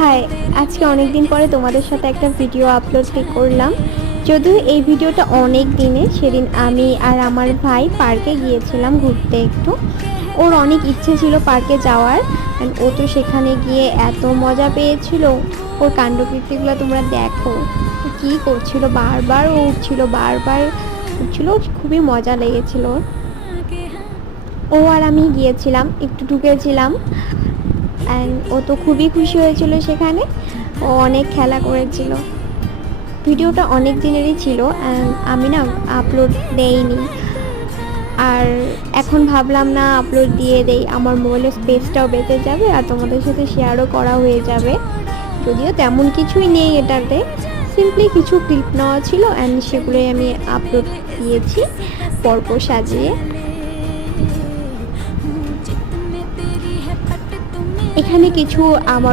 High, আজকে অনেক দিন পরে তোমাদের সাথে একটা ভিডিও আপলোড করলাম। যদিও এই ভিডিওটা অনেক দিনে, সেদিন আমি আর আমার ভাই পার্কে গিয়েছিলাম ঘুরতে একটু। ওর অনেক ইচ্ছে ছিল পার্কে যাওয়ার, and ও তো সেখানে গিয়ে এত মজা পেয়েছিল। ওর কাণ্ডকীর্তিগুলো তোমরা দেখো, ও কী করছিল, বারবার ও উঠছিল, বারবার উঠছিল, খুবই মজা লেগেছিল ওর। ও আর আমি গিয়েছিলাম, একটু ঢুকেছিলাম, অ্যান্ড ও তো খুবই খুশি হয়েছিল সেখানে। ও অনেক খেলা করেছিল। ভিডিওটা অনেক দিনেরই ছিল, অ্যান্ড আমি না আপলোড দেইনি। আর এখন ভাবলাম না আপলোড দিয়ে দেই, আমার মোবাইলের স্পেসটাও বেঁচে যাবে আর তোমাদের সাথে শেয়ারও করা হয়ে যাবে। যদিও তেমন কিছুই নেই এটাতে, সিম্পলি কিছু ক্লিপ নেওয়া ছিল, অ্যান্ড সেগুলোই আমি আপলোড দিয়েছি পরপর সাজিয়ে। এখানে কিছু আমার